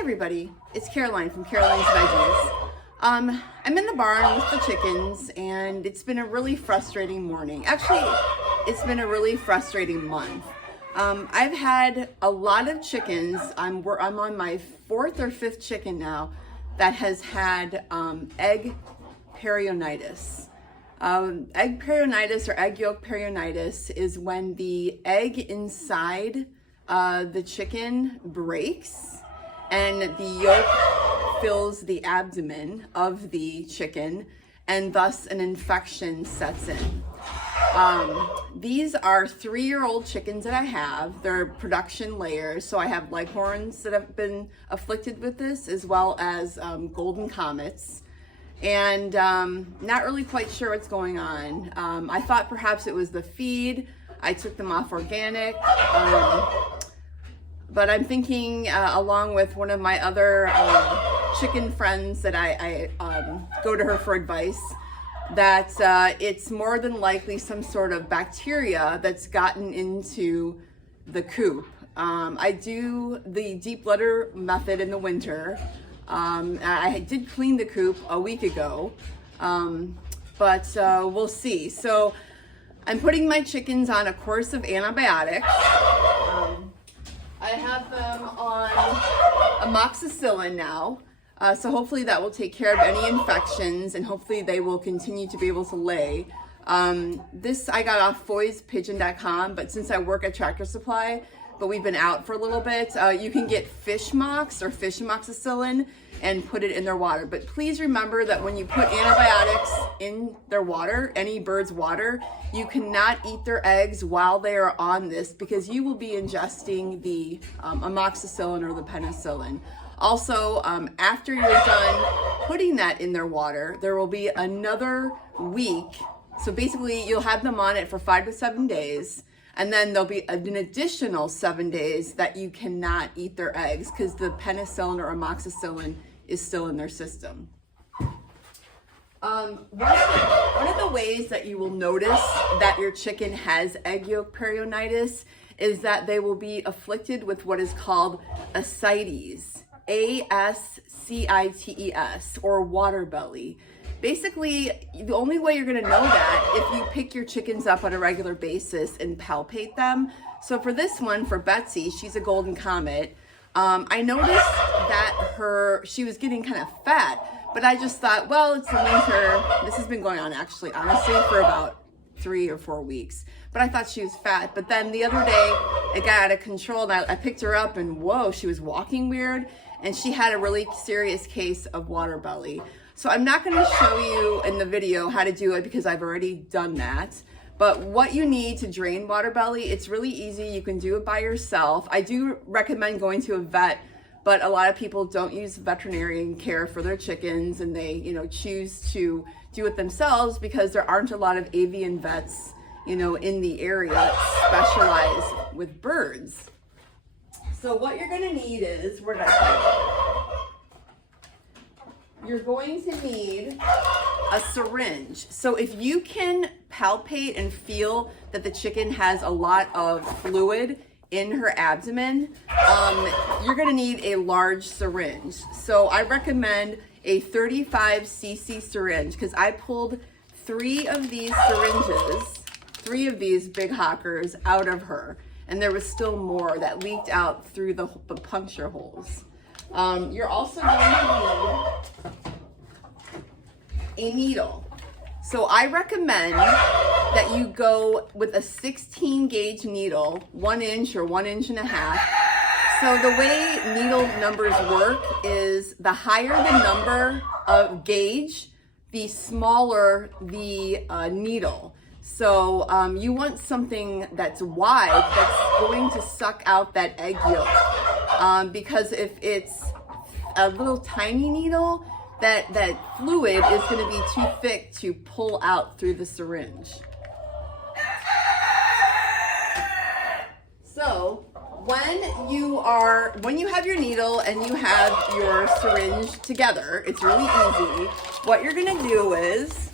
everybody, it's Caroline from Caroline's Veggies. I'm in the barn with the chickens and it's been a really frustrating morning. Actually, it's been a really frustrating month. I've had a lot of chickens. I'm on my 4th or 5th chicken now that has had egg peritonitis. Egg peritonitis or egg yolk peritonitis is when the egg inside the chicken breaks and the yolk fills the abdomen of the chicken and thus an infection sets in. These are 3-year-old chickens that I have. They're production layers, so I have leghorns that have been afflicted with this as well as golden comets. And not really quite sure what's going on. I thought perhaps it was the feed. I took them off organic. But I'm thinking, along with one of my other chicken friends that I go to her for advice, that it's more than likely some sort of bacteria that's gotten into the coop. I do the deep litter method in the winter. I did clean the coop a week ago, but we'll see. So I'm putting my chickens on a course of antibiotics. I have them on amoxicillin now, so hopefully that will take care of any infections and hopefully they will continue to be able to lay. This I got off foyspigeon.com, but since I work at Tractor Supply, but we've been out for a little bit, you can get fish mox or fish amoxicillin and put it in their water. But please remember that when you put antibiotics in their water, any bird's water, you cannot eat their eggs while they are on this because you will be ingesting the amoxicillin or the penicillin. Also, after you're done putting that in their water, there will be another week. So basically you'll have them on it for 5 to 7 days. And then there'll be an additional 7 days that you cannot eat their eggs because the penicillin or amoxicillin is still in their system. One of the ways that you will notice that your chicken has egg yolk peritonitis is that they will be afflicted with what is called ascites, A-S-C-I-T-E-S, or water belly. Basically, the only way you're gonna know that if you pick your chickens up on a regular basis and palpate them. So for this one, for Betsy, she's a golden comet. I noticed that she was getting kind of fat, but I just thought, well, it's the winter. This has been going on actually, honestly, for about 3 or 4 weeks. But I thought she was fat. But then the other day, it got out of control and I picked her up and whoa, she was walking weird and she had a really serious case of water belly. So I'm not going to show you in the video how to do it because I've already done that. But what you need to drain water belly, it's really easy. You can do it by yourself. I do recommend going to a vet, but a lot of people don't use veterinarian care for their chickens and they, choose to do it themselves because there aren't a lot of avian vets, in the area that specialize with birds. So what you're going to need is, where did I put it? You're going to need a syringe. So if you can palpate and feel that the chicken has a lot of fluid in her abdomen, you're gonna need a large syringe. So I recommend a 35 cc syringe because I pulled 3 of these syringes, 3 of these big hockers out of her, and there was still more that leaked out through the puncture holes. You're also going to need a needle. So I recommend that you go with a 16 gauge needle, 1 inch or 1.5 inches. So the way needle numbers work is the higher the number of gauge, the smaller the needle. So you want something that's wide, that's going to suck out that egg yolk. Because if it's a little tiny needle, that fluid is going to be too thick to pull out through the syringe. So when you have your needle and you have your syringe together, it's really easy. What you're going to do is,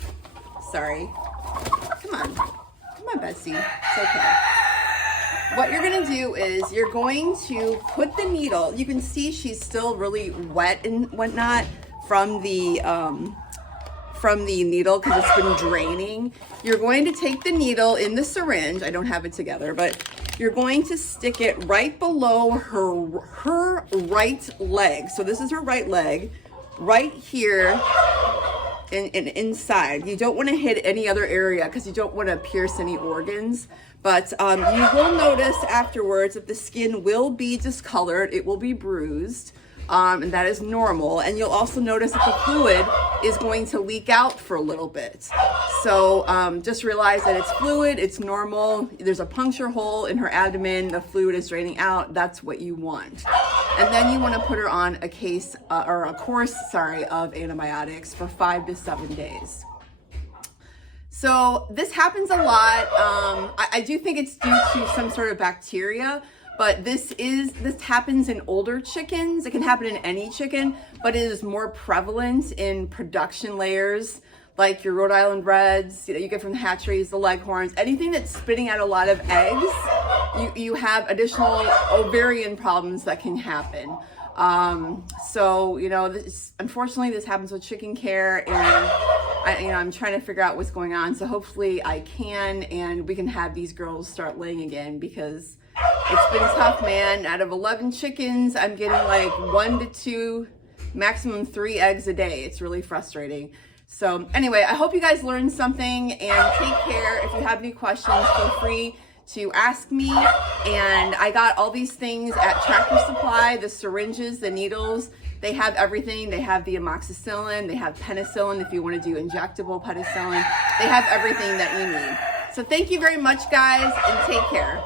come on Betsy, it's okay. what you're gonna do is you're going to put the needle, you can see she's still really wet and whatnot from the needle because it's been draining. You're going to take the needle in the syringe, I don't have it together, but you're going to stick it right below her right leg. So this is her right leg, right here and inside. You don't want to hit any other area because you don't want to pierce any organs. But you will notice afterwards that the skin will be discolored, it will be bruised. And that is normal. And you'll also notice that the fluid is going to leak out for a little bit. So just realize that it's fluid, it's normal. There's a puncture hole in her abdomen, the fluid is draining out. That's what you want. And then you want to put her on a course of antibiotics for 5 to 7 days. So this happens a lot. I do think it's due to some sort of bacteria. But this happens in older chickens. It can happen in any chicken, but it is more prevalent in production layers, like your Rhode Island Reds that you get from the hatcheries, the Leghorns, anything that's spitting out a lot of eggs, you have additional ovarian problems that can happen. So, you know, unfortunately this happens with chicken care, and I'm trying to figure out what's going on. So hopefully I can, and we can have these girls start laying again, because it's been tough, man. Out of 11 chickens, I'm getting like 1 to 2, maximum 3 eggs a day. It's really frustrating. So anyway, I hope you guys learned something, and take care. If you have any questions, feel free to ask me. And I got all these things at Tractor Supply, the syringes, the needles, they have everything. They have the amoxicillin, they have penicillin if you want to do injectable penicillin. They have everything that you need. So thank you very much, guys, and take care.